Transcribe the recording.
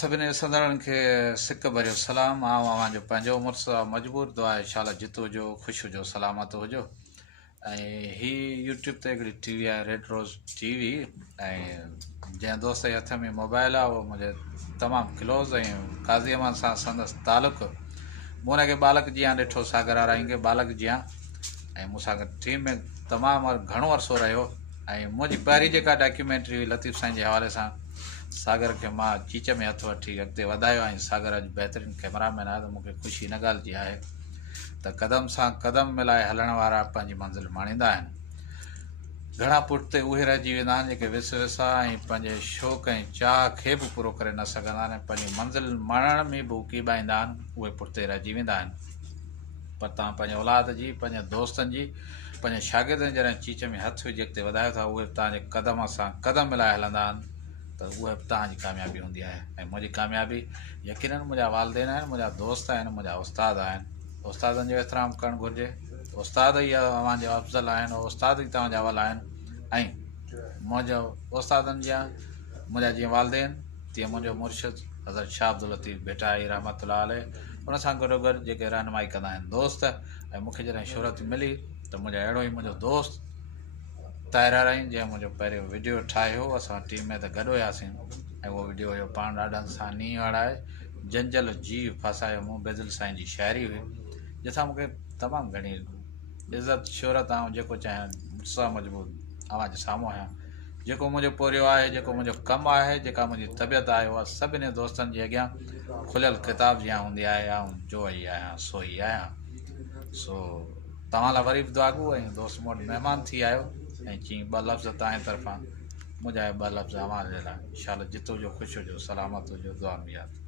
सभिनी ॾिसंदड़नि खे सिक भरियो सलाम। जो पंहिंजो मुड़ुसु मजबूर दुआ इनशाला जितो हुजो ख़ुशि हुजो सलामत हुजो। ऐं ही यूट्यूब ते हिकिड़ी टीवी आहे रेड रोज़ टीवी, ऐं जंहिं दोस्त जे हथ में मोबाइल आहे उहो मुंहिंजे तमामु क्लोज़ ऐं काज़ी अहमद सां संदसि तालुक़ु मूं हुनखे बालक जीअं ॾिठो सागर वाराईं खे बालक जीअं, ऐं मूंसां गॾु टीम में तमामु घणो अरसो रहियो। ऐं मुंहिंजी पहिरीं जेका डॉक्यूमेंट्री हुई लतीफ़ साईं जे हवाले सां सागर खे मां चीच में हथु वठी अॻिते वधायो ऐं सागर अॼु बहितरीनु कैमरामैन आहे। त मूंखे ख़ुशी हिन ॻाल्हि जी आहे त क़दम सां क़दम मिलाए हलण वारा पंहिंजी मंज़िल माणींदा आहिनि। घणा पुठिते उहे रहिजी वेंदा आहिनि जेके विस विसा ऐं पंहिंजे शौक़ ऐं चाह खे बि पूरो करे न सघंदा आहिनि, पंहिंजी मंज़िल माणण में बि उकीबाईंदा आहिनि, उहे पुठिते रहिजी वेंदा आहिनि। पर तव्हां पंहिंजे औलाद जी, पंहिंजे दोस्तनि जी, पंहिंजे शागिर्दनि जॾहिं चीच में हथु विझी अॻिते वधायो था, उहे तव्हांजे क़दम सां क़दम मिलाए हलंदा आहिनि, त उहा बि तव्हांजी कामयाबी हूंदी आहे। ऐं मुंहिंजी कामयाबी यकीननि मुंहिंजा वालदेन आहिनि, मुंहिंजा दोस्त आहिनि, मुंहिंजा उस्ताद आहिनि। उस्तादनि जो एतिराम करणु घुरिजे। उस्ताद ई तव्हांजा अफ़ज़ल आहिनि, उस्ताद ई तव्हांजा अवल आहिनि। ऐं मुंहिंजो उस्तादनि जा मुंहिंजा जीअं वालदेन तीअं मुंहिंजो मुर्शिद हज़रत शाह अब्दुल लतीफ़ भेटाई रहमतुल्लाह अलैह, उन सां गॾोगॾु जेके रहनुमाई कंदा आहिनि दोस्त। ऐं मूंखे जॾहिं शोहरत मिली त मुंहिंजो अहिड़ो ई मुंहिंजो दोस्त ताहिरा रही जंहिं मुंहिंजो पहिरियों वीडियो ठाहियो, असां टीम में त गॾु हुयासीं, ऐं उहो वीडियो हुयो पाण ॾाढनि सां नींहुं हणाए जंजल जीव फासायो मूं बेज़िल साईं जी शाइरी हुई, जंहिंसां मूंखे तमामु घणी इज़त शोहरत ऐं जेको चाहियां मुड़ुसां मजबूर अवां जे साम्हूं आहियां। जेको मुंहिंजो पोरियो आहे, जेको मुंहिंजो कमु आहे, जेका मुंहिंजी तबियत आहे, उहा सभिनी दोस्तनि जे अॻियां खुलियल किताब जीअं हूंदी आहे, ऐं जो ई आहियां सो ई आहियां। सो तव्हां लाइ वरी बि दुआगू ऐं दोस्त मूं वटि महिमान थी आयो, ऐं चई ॿ लफ़्ज़ तव्हांजे तरफ़ां, मुंहिंजा ॿ लफ़्ज़ अवां जे लाइ। इनशाला जितो हुजो ख़ुशि हुजो सलामत हुजो, दुआ में यादि।